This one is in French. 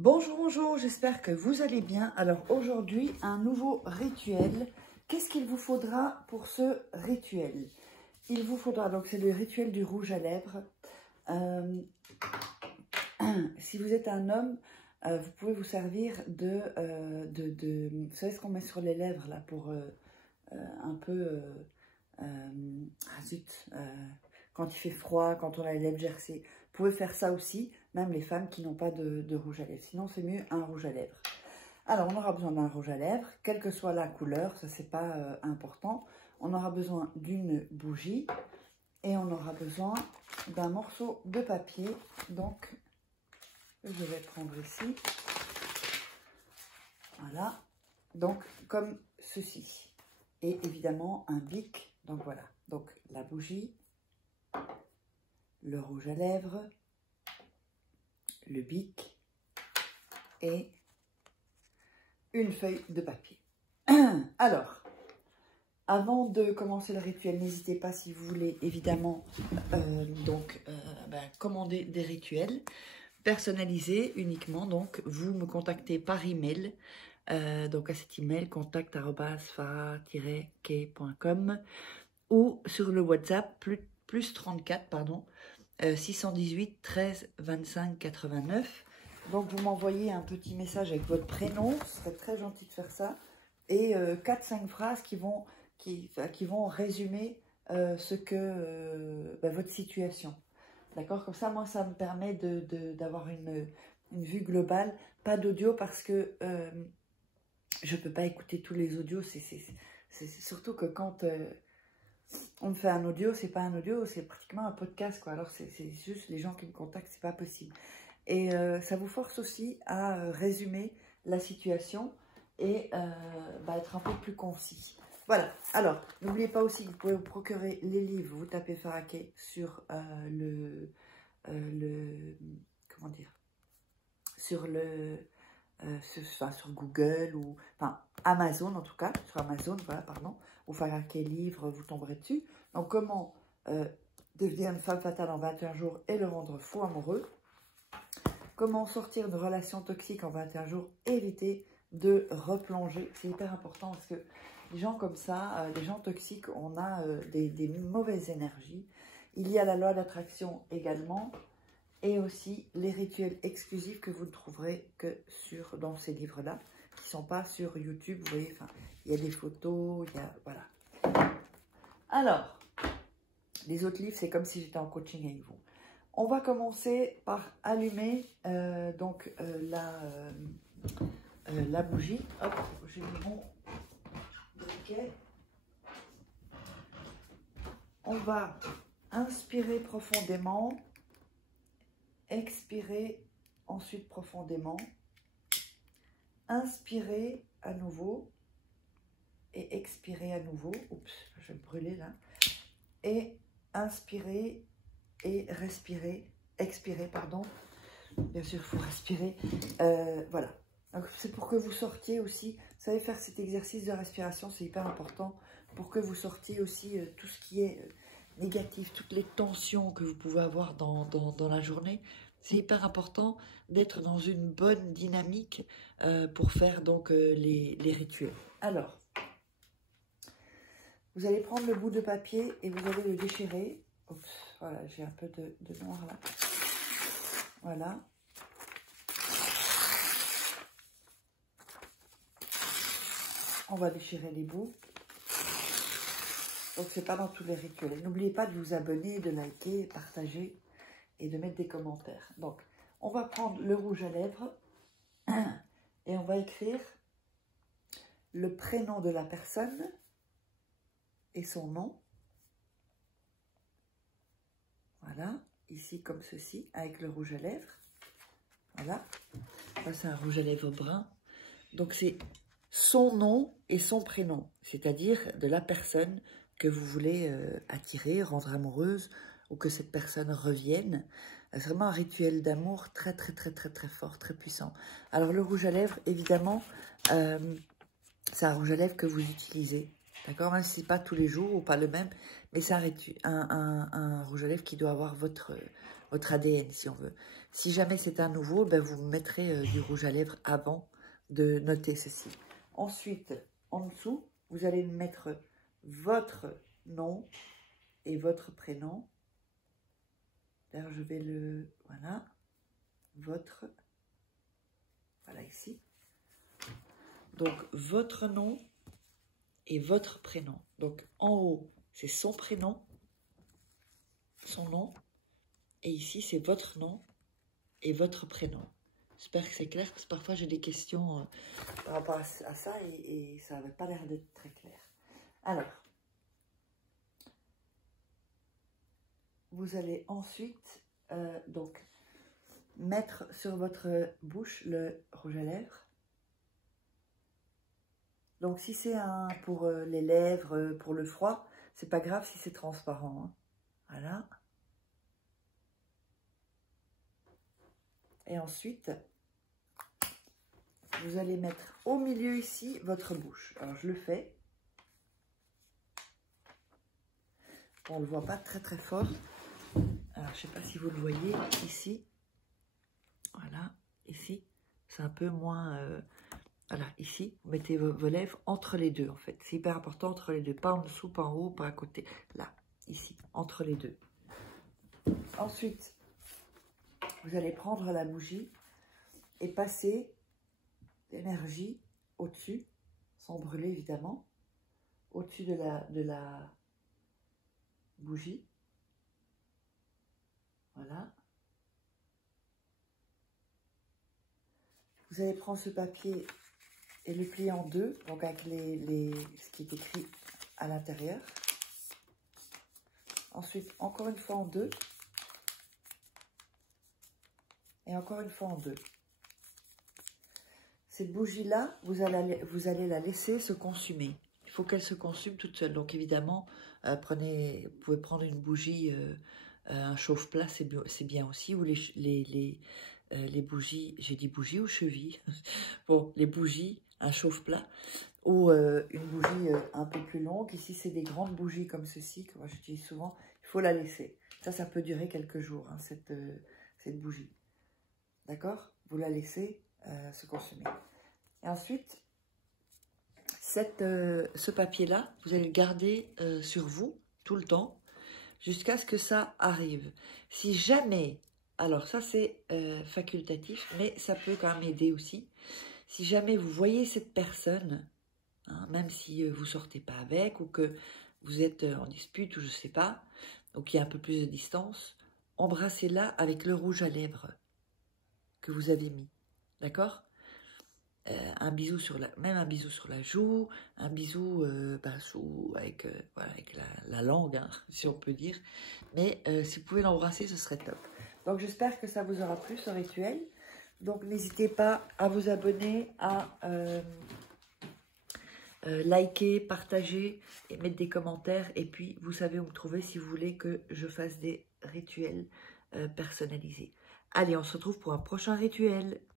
Bonjour, bonjour, j'espère que vous allez bien. Alors aujourd'hui, un nouveau rituel. Qu'est-ce qu'il vous faudra pour ce rituel? Il vous faudra, donc c'est le rituel du rouge à lèvres. Si vous êtes un homme, vous pouvez vous servir vous savez ce qu'on met sur les lèvres là pour un peu, quand il fait froid, quand on a les lèvres gercées. Vous pouvez faire ça aussi, même les femmes qui n'ont pas de rouge à lèvres. Sinon, c'est mieux un rouge à lèvres. Alors, on aura besoin d'un rouge à lèvres, quelle que soit la couleur, ça c'est pas important. On aura besoin d'une bougie et on aura besoin d'un morceau de papier. Donc, je vais prendre ici. Voilà. Donc, comme ceci. Et évidemment, un bic. Donc, voilà. Donc, la bougie, le rouge à lèvres, le bic et une feuille de papier. Alors, avant de commencer le rituel, n'hésitez pas si vous voulez évidemment commander des rituels personnalisés uniquement. Donc, vous me contactez par email. Donc, à cet email, contact@farah-kay.com ou sur le WhatsApp plus 34, pardon, 618 13 25 89. Donc, vous m'envoyez un petit message avec votre prénom, ce serait très gentil de faire ça, et 4-5 phrases qui vont résumer votre situation. D'accord? Comme ça, moi, ça me permet d'avoir une vue globale. Pas d'audio parce que je ne peux pas écouter tous les audios. C'est surtout que quand on me fait un audio, c'est pas un audio, c'est pratiquement un podcast, quoi. Alors, c'est juste les gens qui me contactent, c'est pas possible. Et ça vous force aussi à résumer la situation et être un peu plus concis. Voilà. Alors, n'oubliez pas aussi que vous pouvez vous procurer les livres. Vous tapez Farah Kay sur sur Google ou Amazon en tout cas, sur Amazon, voilà, pardon, ou Farah Kay livre, vous tomberez dessus. Donc, comment devenir une femme fatale en 21 jours et le rendre fou amoureux. Comment sortir de relations toxiques en 21 jours, éviter de replonger. C'est hyper important parce que les gens comme ça, les gens toxiques, on a des mauvaises énergies. Il y a la loi d'attraction également et aussi les rituels exclusifs que vous ne trouverez que dans ces livres-là, qui ne sont pas sur YouTube. Vous voyez, il y a des photos, il y a, voilà. Alors, les autres livres, c'est comme si j'étais en coaching avec vous. On va commencer par allumer la bougie. Hop, j'ai mis mon briquet. On va inspirer profondément, expirer ensuite profondément, inspirer à nouveau et expirer à nouveau. Oups, je vais me brûler là. Et inspirer et respirer, expirer, pardon. Bien sûr, il faut respirer. Voilà. C'est pour que vous sortiez aussi. Vous savez, faire cet exercice de respiration, c'est hyper important pour que vous sortiez aussi tout ce qui est négatif, toutes les tensions que vous pouvez avoir dans la journée. C'est hyper important d'être dans une bonne dynamique pour faire donc les rituels. Alors, vous allez prendre le bout de papier et vous allez le déchirer. Oups, voilà, j'ai un peu de noir là. Voilà. On va déchirer les bouts. Donc, c'est pas dans tous les rituels. N'oubliez pas de vous abonner, de liker, partager et de mettre des commentaires. Donc, on va prendre le rouge à lèvres et on va écrire le prénom de la personne et son nom. Voilà, ici comme ceci, avec le rouge à lèvres. Voilà, ça c'est un rouge à lèvres brun. Donc c'est son nom et son prénom, c'est-à-dire de la personne que vous voulez attirer, rendre amoureuse ou que cette personne revienne. C'est vraiment un rituel d'amour très fort, très puissant. Alors le rouge à lèvres, évidemment, c'est un rouge à lèvres que vous utilisez. D'accord, même si ce n'est pas tous les jours ou pas le même, mais c'est un rouge à lèvres qui doit avoir votre votre ADN, si on veut. Si jamais c'est un nouveau, ben vous mettrez du rouge à lèvres avant de noter ceci. Ensuite, en dessous, vous allez mettre votre nom et votre prénom. D'ailleurs, je vais le... Voilà. Votre... Voilà, ici. Donc, votre nom et votre prénom. Donc, en haut, c'est son prénom, son nom. Et ici, c'est votre nom et votre prénom. J'espère que c'est clair, parce que parfois, j'ai des questions par rapport à ça et ça n'avait pas l'air d'être très clair. Alors, vous allez ensuite, donc, mettre sur votre bouche le rouge à lèvres. Donc, si c'est pour les lèvres, pour le froid, c'est pas grave si c'est transparent. Hein. Voilà. Et ensuite, vous allez mettre au milieu ici votre bouche. Alors, je le fais. On ne le voit pas très très fort. Alors, je ne sais pas si vous le voyez ici. Voilà, ici. C'est un peu moins... voilà, ici, vous mettez vos lèvres entre les deux, en fait. C'est hyper important, entre les deux. Pas en dessous, pas en haut, pas à côté. Là, ici, entre les deux. Ensuite, vous allez prendre la bougie et passer l'énergie au-dessus, sans brûler évidemment, au-dessus de la bougie. Voilà. Vous allez prendre ce papier et le plier en deux, donc avec ce qui est écrit à l'intérieur. Ensuite, encore une fois en deux. Et encore une fois en deux. Cette bougie-là, vous allez la laisser se consumer. Il faut qu'elle se consume toute seule. Donc évidemment, vous pouvez prendre une bougie, un chauffe-plat, c'est bien aussi. Ou les bougies, j'ai dit bougie ou cheville. Bon, les bougies, un chauffe-plat. Ou une bougie un peu plus longue. Ici, c'est des grandes bougies comme ceci, que moi j'utilise souvent. Il faut la laisser. Ça peut durer quelques jours, hein, cette bougie. D'accord? Vous la laissez se consumer. Et ensuite, ce papier-là, vous allez le garder sur vous tout le temps jusqu'à ce que ça arrive. Si jamais, alors ça c'est facultatif, mais ça peut quand même aider aussi. Si jamais vous voyez cette personne, hein, même si vous ne sortez pas avec ou que vous êtes en dispute ou je ne sais pas, donc il y a un peu plus de distance, embrassez-la avec le rouge à lèvres que vous avez mis, d'accord? Un bisou même un bisou sur la joue, un bisou avec la langue, hein, si on peut dire. Mais si vous pouvez l'embrasser, ce serait top. Donc j'espère que ça vous aura plu ce rituel. Donc n'hésitez pas à vous abonner, à liker, partager et mettre des commentaires. Et puis vous savez où me trouver si vous voulez que je fasse des rituels personnalisés. Allez, on se retrouve pour un prochain rituel.